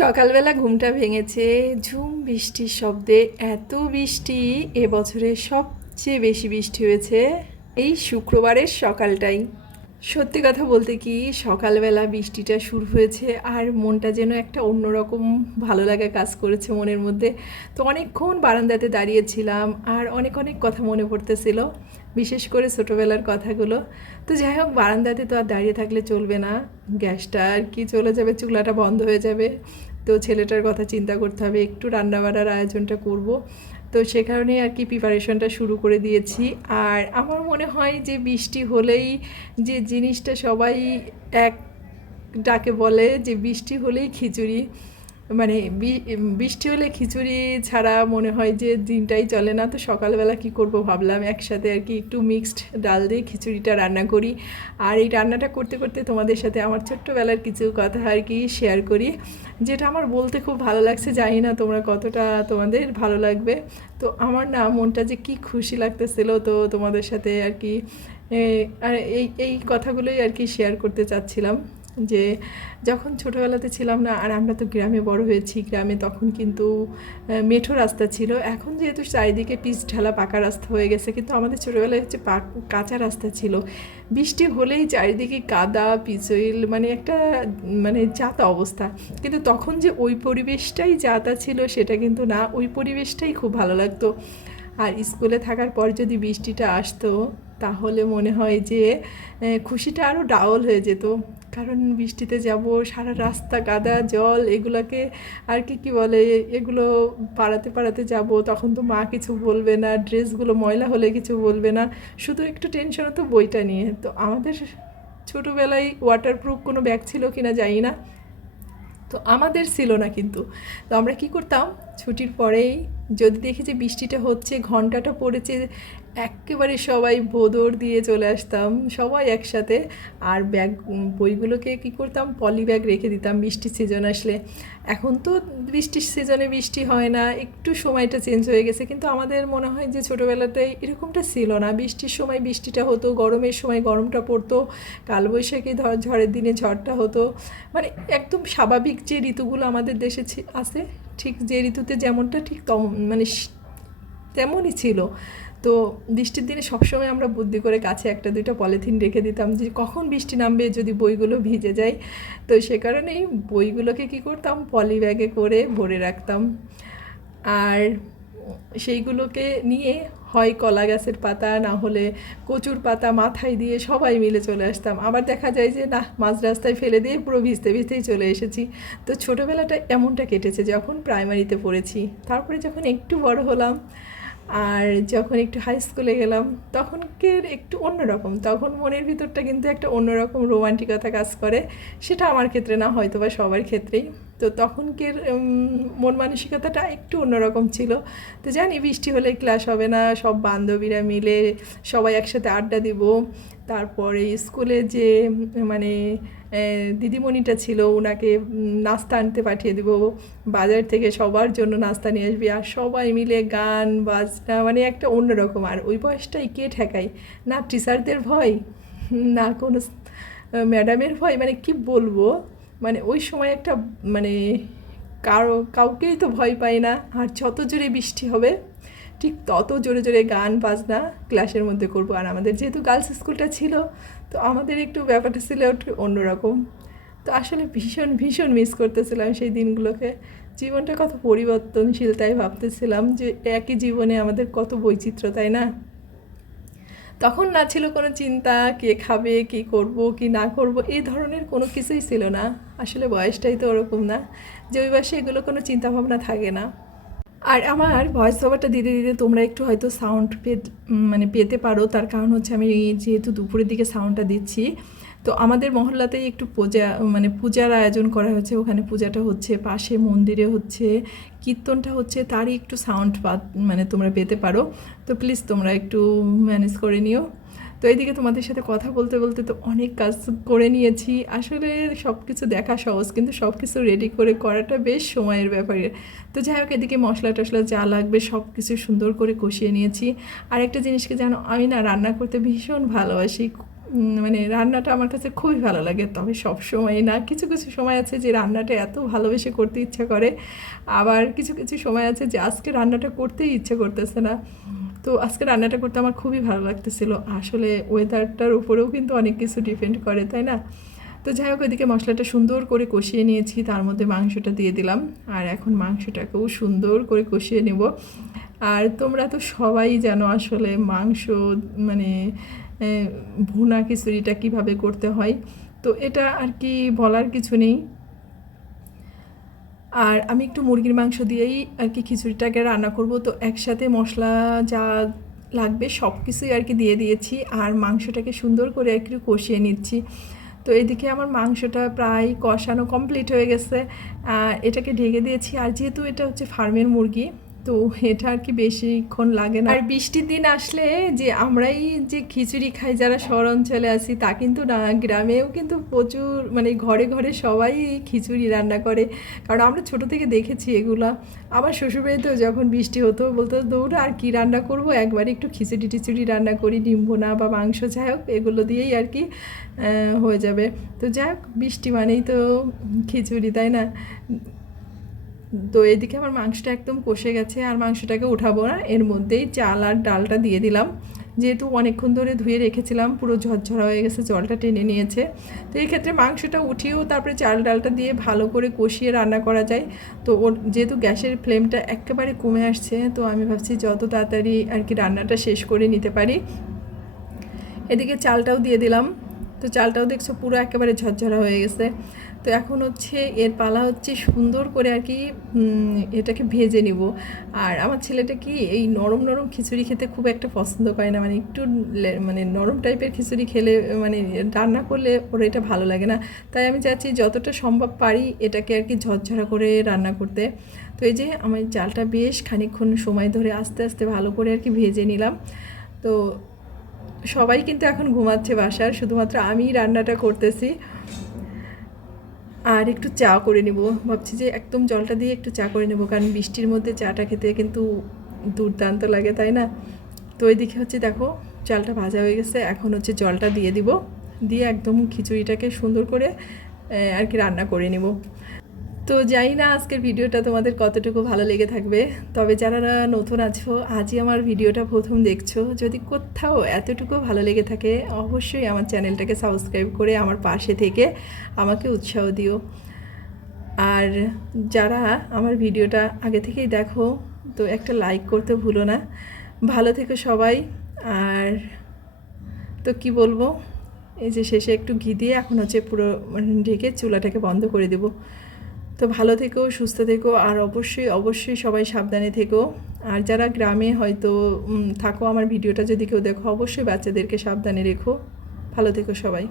সকালবেলা ঘুমটা ভেঙেছে, ঝুম বৃষ্টির শব্দে এত বৃষ্টি এবছরে সবচেয়ে বেশি বৃষ্টি হয়েছে এই শুক্রবারের সকালটাই। সত্যি কথা বলতে কি, সকালবেলা বৃষ্টিটা শুরু হয়েছে আর মনটা যেন একটা অন্যরকম ভালো লাগা কাজ করেছে মনের মধ্যে। তো অনেকক্ষণ বারান্দাতে দাঁড়িয়েছিলাম আর অনেক অনেক কথা মনে পড়তেছিল, বিশেষ করে ছোটোবেলার কথাগুলো। তো যাই হোক, বারান্দাতে তো আর দাঁড়িয়ে থাকলে চলবে না, গ্যাসটা আর কি চলে যাবে, চুলাটা বন্ধ হয়ে যাবে। তো ছেলেটার কথা চিন্তা করতে হবে, একটু রান্নাবাড়ার আয়োজনটা করব। তো সে কারণেই আর কি প্রিপারেশনটা শুরু করে দিয়েছি। আর আমার মনে হয় যে বৃষ্টি হলেই যে জিনিসটা সবাই এক ডাকে বলে যে বৃষ্টি হলেই খিচুড়ি। মানে বৃষ্টি হলে খিচুড়ি ছাড়া মনে হয় যে দিনটাই চলে না, তো সকালবেলা কি করব ভাবলাম, একসাথে আর কি একটু মিক্সড ডাল দিয়ে খিচুড়িটা রান্না করি। আর এই রান্নাটা করতে করতে তোমাদের সাথে আমার ছোট্টবেলার কিছু কথা আর কি শেয়ার করি, যেটা আমার বলতে খুব ভালো লাগছে, জানি না তোমরা কতটা তোমাদের ভালো লাগবে। তো আমার না মনটা যে কি খুশি লাগতেছিল, তো তোমাদের সাথে আর কি আর এই এই কথাগুলোই আর কি শেয়ার করতে চাচ্ছিলাম। যে যখন ছোটোবেলাতে ছিলাম না, আর আমরা তো গ্রামে বড় হয়েছি, গ্রামে তখন কিন্তু মেঠো রাস্তা ছিল। এখন যেহেতু চারিদিকে পিচ ঢালা পাকা রাস্তা হয়ে গেছে, কিন্তু আমাদের ছোটোবেলায় হচ্ছে কাঁচা রাস্তা ছিল। বৃষ্টি হলেই চারিদিকে কাদা, পিচইল মানে একটা মানে যাতা অবস্থা। কিন্তু তখন যে ওই পরিবেশটাই যাতা ছিল, সেটা কিন্তু না। ওই পরিবেশটাই খুব ভালো লাগতো। আর স্কুলে থাকার পর যদি বৃষ্টিটা আসতো তাহলে মনে হয় যে খুশিটা আরও ডাউল হয়ে যেত। কারণ বৃষ্টিতে যাব, সারা রাস্তা কাদা জল, এগুলোকে আর কি কি বলে, এগুলো পাড়াতে পাড়াতে যাব। তখন তো মা কিছু বলবে না, ড্রেসগুলো ময়লা হলে কিছু বলবে না। শুধু একটু টেনশন হতো বইটা নিয়ে। তো আমাদের ছোটোবেলায় ওয়াটারপ্রুফ কোনো ব্যাগ ছিল কি না জানি না। তো আমাদের ছিল না কিন্তু। তো আমরা কি করতাম, ছুটির পরেই যদি দেখি যে বৃষ্টিটা হচ্ছে, ঘন্টাটা পড়েছে, একেবারে সবাই ভোদর দিয়ে চলে আসতাম, সবাই একসাথে। আর ব্যাগ, বইগুলোকে কি করতাম? পলি ব্যাগ রেখে দিতাম, বৃষ্টির সিজন আসলে। এখন তো বৃষ্টির সিজনে বৃষ্টি হয় না, একটু সময়টা চেঞ্জ হয়ে গেছে। কিন্তু আমাদের মনে হয় যে ছোটোবেলাতে এরকমটা ছিল না। বৃষ্টির সময় বৃষ্টিটা হতো, গরমের সময় গরমটা পড়তো, কালবৈশাখী ধর ঝড়ের দিনে ঝড়টা হতো। মানে একদম স্বাভাবিক যে ঋতুগুলো আমাদের দেশে আছে ঠিক যে ঋতুতে যেমনটা ঠিক মানে তেমনই ছিল। তো বৃষ্টির দিনে সবসময় আমরা বুদ্ধি করে কাছে একটা দুইটা পলিথিন রেখে দিতাম যে কখন বৃষ্টি নামবে যদি বইগুলো ভিজে যায়। তো সে কারণেই বইগুলোকে কী করতাম? পলি ব্যাগে করে ভরে রাখতাম। আর সেইগুলোকে নিয়ে হয় কলা গাছের পাতা, না হলে কচুর পাতা মাথায় দিয়ে সবাই মিলে চলে আসতাম। আবার দেখা যায় যে না মাঝ রাস্তায় ফেলে দিয়ে পুরো ভিজতে ভিজতেই চলে এসেছি। তো ছোটোবেলাটা এমনটা কেটেছে যখন প্রাইমারিতে পড়েছি। তারপরে যখন একটু বড় হলাম আর যখন একটু হাই স্কুলে গেলাম, তখনকের একটু অন্যরকম। তখন মনের ভিতরটা কিন্তু একটা অন্যরকম রোমান্টিকতা কাজ করে। সেটা আমার ক্ষেত্রে না হয়তো বা সবার ক্ষেত্রেই। তো তখনকের মন মানসিকতাটা একটু অন্যরকম ছিল। তো জানি বৃষ্টি হলে ক্লাস হবে না, সব বান্ধবীরা মিলে সবাই একসাথে আড্ডা দিব। তারপরে স্কুলে যে মানে দিদিমণিটা ছিল ওনাকে নাস্তা আনতে পাঠিয়ে দিব। বাজার থেকে সবার জন্য নাস্তা নিয়ে আসবি। আর সবাই মিলে গান, বাজনা মানে একটা অন্যরকম। আর ওই বয়সটাই কে ঠেকায়? না টিচারদের ভয়? না কোনো ম্যাডামের ভয়? মানে কি বলব? মানে ওই সময় একটা মানে কারও, কাউকেই তো ভয় পাই না। আর যত জোরে বৃষ্টি হবে ঠিক তত জোরে জোরে গান বাজনা ক্লাসের মধ্যে করব। আর আমাদের যেহেতু গার্লস স্কুলটা ছিল, তো আমাদের একটু ব্যাপারটা ছিল একটু অন্যরকম। তো আসলে ভীষণ ভীষণ মিস করতেছিলাম সেই দিনগুলোকে। জীবনটা কত পরিবর্তনশীল তাই ভাবতেছিলাম যে একই জীবনে আমাদের কত বৈচিত্র্য, তাই না? তখন না ছিল কোনো চিন্তা, কে খাবে, কি করব, কি না করব, এই ধরনের কোনো কিছুই ছিল না। আসলে বয়সটাই তো ওরকম না। যে ওই বয়সে এগুলো কোনো চিন্তা ভাবনা থাকে না। আর আমার ভয়েস ওভারটা দিতে দিতে তোমরা একটু হয়তো সাউন্ড পেত মানে পেতে পারো। তার কারণ হচ্ছে আমি যেহেতু দুপুরের দিকে সাউন্ডটা দিচ্ছি, তো আমাদের মহল্লাতেই একটু পূজা মানে পূজার আয়োজন করা হয়েছে ওখানে পূজাটা হচ্ছে, পাশে মন্দিরে হচ্ছে, কীর্তনটা হচ্ছে, তারই একটু সাউন্ড মানে তোমরা পেতে পারো। তো প্লিজ তোমরা একটু ম্যানেজ করে নিও। তো এইদিকে তোমাদের সাথে কথা বলতে বলতে তো অনেক কাজ করে নিয়েছি। আসলে সব কিছু দেখা সহজ, কিন্তু সব কিছু রেডি করে করাটা বেশ সময়ের ব্যাপারে। তো যাই হোক, এদিকে মশলা টশলা যা লাগবে সব কিছু সুন্দর করে কষিয়ে নিয়েছি। আর একটা জিনিসকে জানো আমি না রান্না করতে ভীষণ ভালোবাসি মানে রান্নাটা আমার কাছে খুবই ভালো লাগে, তবে সব সময় না, কিছু কিছু সময় আছে যে রান্নাটা এত ভালোবেসে করতে ইচ্ছা করে, আবার কিছু কিছু সময় আছে যে আজকে রান্নাটা করতেই ইচ্ছে করতেছে না। তো আজকে রান্নাটা করতে আমার খুবই ভালো লাগতেছিল। আসলে ওয়েদারটার উপরেও কিন্তু অনেক কিছু ডিপেন্ড করে, তাই না? তো যাই হোক, ওইদিকে মশলাটা সুন্দর করে কষিয়ে নিয়েছি, তার মধ্যে মাংসটা দিয়ে দিলাম। আর এখন মাংসটাকেও সুন্দর করে কষিয়ে নেব। আর তোমরা তো সবাই জানো আসলে মাংস মানে ভুনা খিচুড়িটা কীভাবে করতে হয়। তো এটা আর কি বলার কিছু নেই। আর আমি একটু মুরগির মাংস দিয়েই আর কি খিচুড়িটাকে রান্না করব। তো একসাথে মশলা যা লাগবে সব কিছুই আর কি দিয়ে দিয়েছি আর মাংসটাকে সুন্দর করে একটু কষিয়ে নিচ্ছি। তো এদিকে আমার মাংসটা প্রায় কষানো কমপ্লিট হয়ে গেছে। এটাকে ঢেকে দিয়েছি। আর যেহেতু এটা হচ্ছে ফার্মের মুরগি তো এটা আর কি বেশিক্ষণ লাগে না। আর বৃষ্টির দিন আসলে যে আমরাই যে খিচুড়ি খাই, যারা শহর অঞ্চলে আছি, তা কিন্তু না। গ্রামেও কিন্তু প্রচুর মানে ঘরে ঘরে সবাই খিচুড়ি রান্না করে। কারণ আমরা ছোট থেকে দেখেছি এগুলা। আমার শ্বশুরবাড়িতেও যখন বৃষ্টি হতো, বলতো, দৌড়, আর কি রান্না করব? একবার একটু খিচুড়ি টিচুড়ি রান্না করি, ডিম ভোনা বা মাংস, যাই হোক, এগুলো দিয়েই আর কি হয়ে যাবে। তো যাই হোক, বৃষ্টি মানেই তো খিচুড়ি, তাই না? তো এদিকে আমার মাংসটা একদম কষে গেছে আর মাংসটাকে উঠাবো না। এর মধ্যেই চাল আর ডালটা দিয়ে দিলাম। যেহেতু অনেকক্ষণ ধরে ধুয়ে রেখেছিলাম, পুরো ঝরঝরা হয়ে গেছে, জলটা টেনে নিয়েছে। তো এই ক্ষেত্রে মাংসটা উঠিয়েও তারপরে চাল ডালটা দিয়ে ভালো করে কষিয়ে রান্না করা যায়। তো ওর যেহেতু গ্যাসের ফ্লেমটা একেবারে কমে আসছে, তো আমি ভাবছি যত তাড়াতাড়ি আর কি রান্নাটা শেষ করে নিতে পারি। এদিকে চালটাও দিয়ে দিলাম। তো চালটাও দেখছ পুরো একেবারে ঝরঝরা হয়ে গেছে। তো এখন হচ্ছে এর পালা হচ্ছে সুন্দর করে আর কি এটাকে ভেজে নিব। আর আমার ছেলেটা কি এই নরম নরম খিচুড়ি খেতে খুব একটা পছন্দ করে না মানে একটু মানে নরম টাইপের খিচুড়ি খেলে মানে রান্না করলে ওর এটা ভালো লাগে না। তাই আমি চাচ্ছি যতটা সম্ভব পারি এটাকে আর কি ঝরঝরা করে রান্না করতে। তো এই যে আমার চালটা বেশ খানিকক্ষণ সময় ধরে আস্তে আস্তে ভালো করে আর কি ভেজে নিলাম। তো সবাই কিন্তু এখন ঘুমাচ্ছে বাসার শুধুমাত্র আমি রান্নাটা করতেছি। আর একটু চা করে নেব। ভাবছি যে একদম জলটা দিয়ে একটু চা করে নেব, কারণ বৃষ্টির মধ্যে চাটা খেতে কিন্তু দুর্দান্ত লাগে, তাই না? তো এদিকে হচ্ছে দেখো, চালটা ভাজা হয়ে গেছে, এখন হচ্ছে জলটা দিয়ে দিব। দিয়ে একদম খিচুড়িটাকে সুন্দর করে আর কি রান্না করে নেব। তো জানি না আজকের ভিডিওটা তোমাদের কতটুকু ভালো লেগে থাকবে, তবে যারা নতুন আছো, আজই আমার ভিডিওটা প্রথম দেখছ। যদি কোথাও এতটুকু ভালো লেগে থাকে, অবশ্যই আমার চ্যানেলটাকে সাবস্ক্রাইব করে আমার পাশে থেকে আমাকে উৎসাহ দিও। আর যারা আমার ভিডিওটা আগে থেকেই দেখো, তো একটা লাইক করতে ভুলো না। ভালো থেকো সবাই। আর তো কি বলব, এই যে শেষে একটু ঘি দিয়ে এখন হচ্ছে পুরো মানে ঢেকে চুলাটাকে বন্ধ করে দেব। তো ভালো থেকো, সুস্থ থেকো, আর অবশ্যই অবশ্যই সবাই সাবধানে থেকো। আর যারা গ্রামে হয়তো থাকো আমার ভিডিওটা যদি কেউ দেখো, অবশ্যই বাচ্চাদেরকে সাবধানে রেখো। ভালো থেকো সবাই।